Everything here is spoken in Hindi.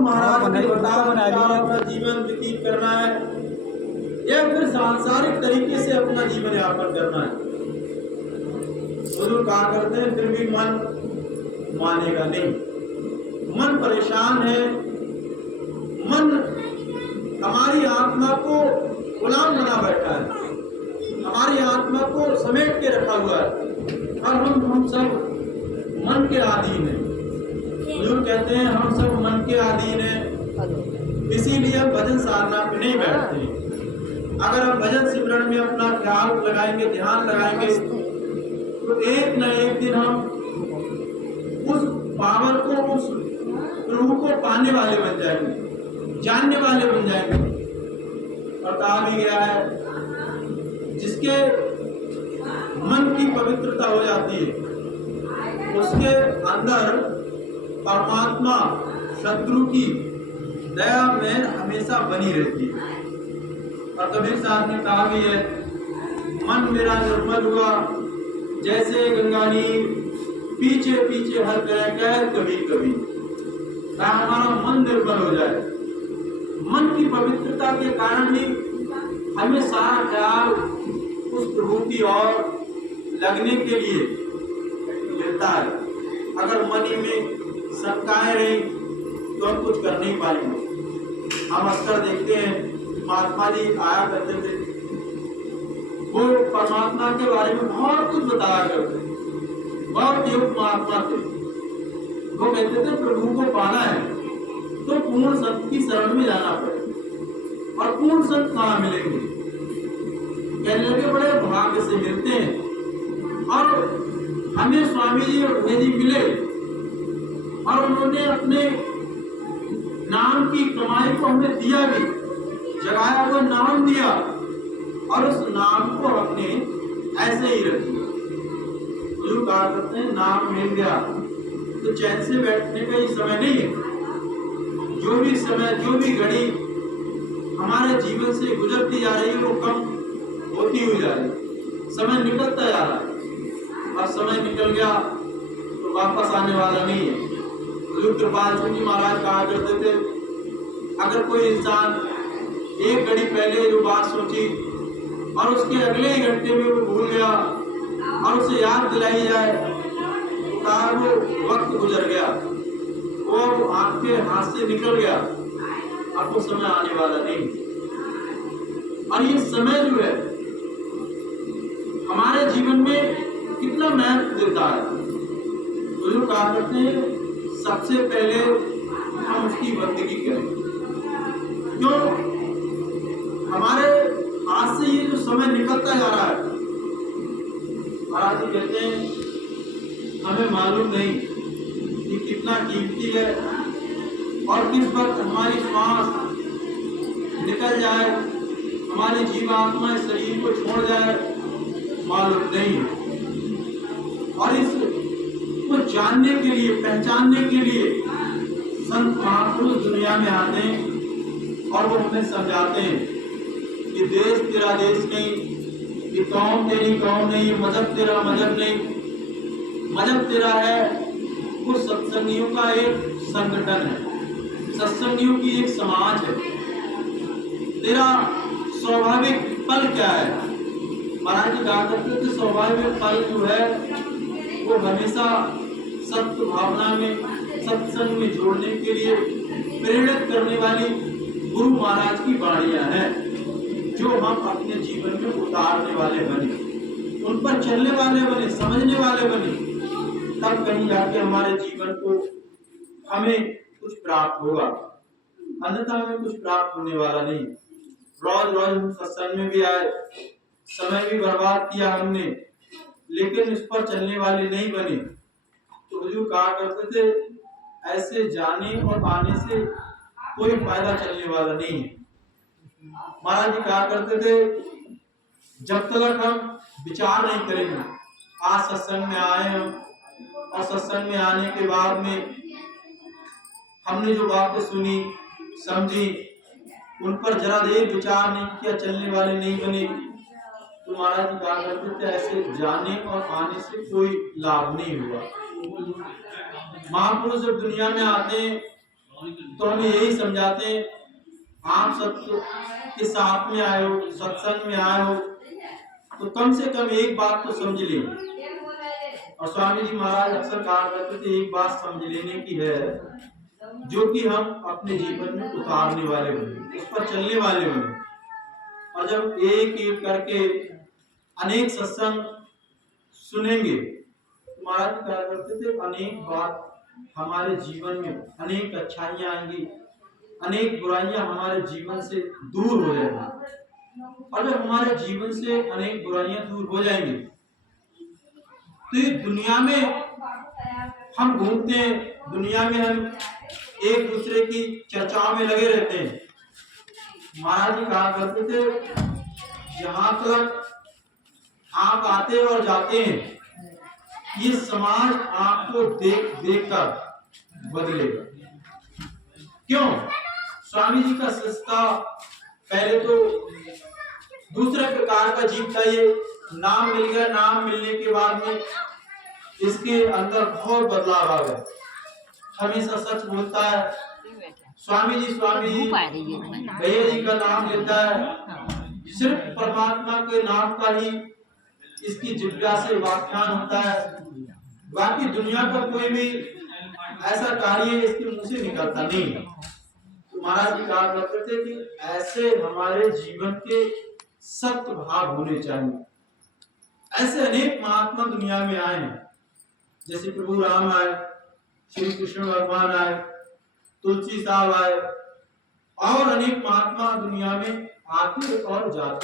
महाराज के बताओ अपना जीवन व्यतीत करना है या फिर सांसारिक तरीके से अपना जीवन यापन करना है। गुरु कहा करते हैं फिर भी मन मानेगा नहीं, मन परेशान है, मन हमारी आत्मा को गुलाम बना बैठा है, हमारी आत्मा को समेट के रखा हुआ है और हम सब मन के अधीन हैं। गुरु कहते हैं हम सब मन के अधीन हैं, इसीलिए हम भजन साधना पे नहीं बैठते। अगर हम भजन सिमरन में अपना ख्याल लगाएंगे, ध्यान लगाएंगे, तो एक न एक दिन हम उस पावर को, उस प्रभु को पाने वाले बन जाएंगे, जानने वाले बन जाएंगे। और कहा भी गया है जिसके मन की पवित्रता हो जाती है उसके अंदर परमात्मा शत्रु की दया में हमेशा बनी रहती है। और कबीर साहब ने कहा भी है मन मेरा निर्मल हुआ जैसे गंगा नीर, पीछे पीछे हर गैर कभी कभी। हमारा मन निर्मल हो जाए, मन की पवित्रता के कारण ही हमें सारा ख्याल उस प्रभु की ओर लगने के लिए मिलता है। अगर मन ही में शंकाएं रही तो हम कुछ कर नहीं पाएंगे। हम अक्सर देखते हैं महात्मा जी आया करते थे, वो परमात्मा के बारे में बहुत कुछ बताया करते, बहुत योग महात्मा थे। वो कहते थे प्रभु को पाना है तो पूर्ण संत की शरण में जाना पड़ेगा। और पूर्ण संत कहाँ मिलेंगे? कहने लगे बड़े भाग्य से मिलते हैं। और हमें स्वामी जी और भैया जी मिले और उन्होंने अपने नाम की कमाई को हमें दिया भी, जगाया हुआ नाम दिया और उस नाम को अपने ऐसे ही रख दिया। जो कहा करते हैं नाम मिल गया तो चैन से बैठने का ही समय नहीं है। जो भी समय, जो भी घड़ी हमारे जीवन से गुजरती जा रही है वो कम होती हुई जा रही है, समय निकलता जा रहा है। और समय निकल गया तो वापस आने वाला नहीं है। कृपाल जी महाराज कहा करते थे अगर कोई इंसान एक घड़ी पहले जो बात सोची और उसके अगले ही घंटे में वो भूल गया और उसे याद दिलाई जाए तो वो वक्त गुजर गया, वो आपके हाथ से निकल गया, अब वो समय आने वाला नहीं। और ये समय जो है हमारे जीवन में कितना महत्व देता है। तो जो कहा करते हैं सबसे पहले हम उसकी बंदगी करें। क्यों? हमारे हाथ से ये जो समय निकलता जा रहा है, महाराज जी कहते हैं हमें मालूम नहीं कि कितना कीमती है और किस वक्त हमारी श्वास निकल जाए, हमारी जीवात्मा शरीर को छोड़ जाए, मालूम नहीं है। और इसको जानने के लिए, पहचानने के लिए संत महापुरुष दुनिया में आते हैं और वो हमें समझाते हैं कि देश तेरा देश नहीं, ये कौम तेरी कौम नहीं, मजहब तेरा मजहब नहीं, मजहब तेरा है वो सत्संगियों का एक संगठन है, सत्संगियों की एक समाज है। तेरा स्वाभाविक पल क्या है? महाराज जी कहा करते थे स्वाभाविक पल जो है वो हमेशा सत्य भावना में, सत्संग में जोड़ने के लिए प्रेरित करने वाली गुरु महाराज की वाणियां हैं जो हम अपने जीवन में उतारने वाले बने, उन पर चलने वाले बने, समझने वाले बने, तब कहीं जाके हमारे जीवन को हमें कुछ प्राप्त होगा, अन्यथा हमें कुछ प्राप्त होने वाला नहीं। रोज रोज हम सत्संग में भी आए, समय भी बर्बाद किया हमने, लेकिन इस पर चलने वाले नहीं बने। तो हुजूर कहा करते थे ऐसे जाने और आने से कोई फायदा चलने वाला नहीं है। महाराज जी कहा करते थे जब तक हम विचार नहीं करेंगे, आज सत्संग में आए हम और सत्संग में आने के बाद में हमने जो बातें सुनी समझी उन पर जरा देर विचार नहीं किया, चलने वाले नहीं बने, तो महाराज जी कहा करते थे ऐसे जाने और आने से कोई लाभ नहीं हुआ। महापुरुष जब दुनिया में आते हैं तो हम यही समझाते हैं, आप सत्य के साथ में आए हो, सत्संग में आए हो, तो कम से कम एक बात तो समझ ले। और स्वामी जी महाराज अक्सर कहा करते थे, एक बात समझ लेने की है, जो कि हम अपने जीवन में उतारने वाले बने, उस पर चलने वाले बने। और जब एक एक करके अनेक सत्संग सुनेंगे, तो महाराज जी कहा करते थे, अनेक बात हमारे जीवन में, अनेक अच्छाइयां आएंगी, अनेक बुराइयां हमारे जीवन से दूर हो जाएंगी। और जब हमारे जीवन से अनेक बुराइयां दूर हो जाएंगी, तो ये दुनिया में हम घूमते हैं, दुनिया में हम एक दूसरे की चर्चाओं में लगे रहते हैं। महाराज जी कहा करते थे, जहां तक आप आते और जाते हैं, ये समाज आपको देख देख कर बदलेगा। क्यों? स्वामी जी का शिष्टा पहले तो दूसरे प्रकार का जीव था, ये नाम मिल गया, नाम मिलने के बाद में इसके अंदर बहुत बदलाव आ गया। हमेशा सच बोलता है, स्वामी जी भैया जी का नाम लेता है, सिर्फ परमात्मा के नाम का ही इसकी जिज्ञा से व्याख्यान होता है, बाकी दुनिया का कोई भी ऐसा कार्य इसके मुंह से निकलता नहीं। तो महाराज जी कहा करते थे कि ऐसे हमारे जीवन के सत्य भाव होने चाहिए। ऐसे अनेक महात्मा दुनिया में आए हैं, जैसे प्रभु राम आए, श्री कृष्ण भगवान आए, तुलसी साहब आए, और अनेक महात्मा दुनिया में आते और जाते।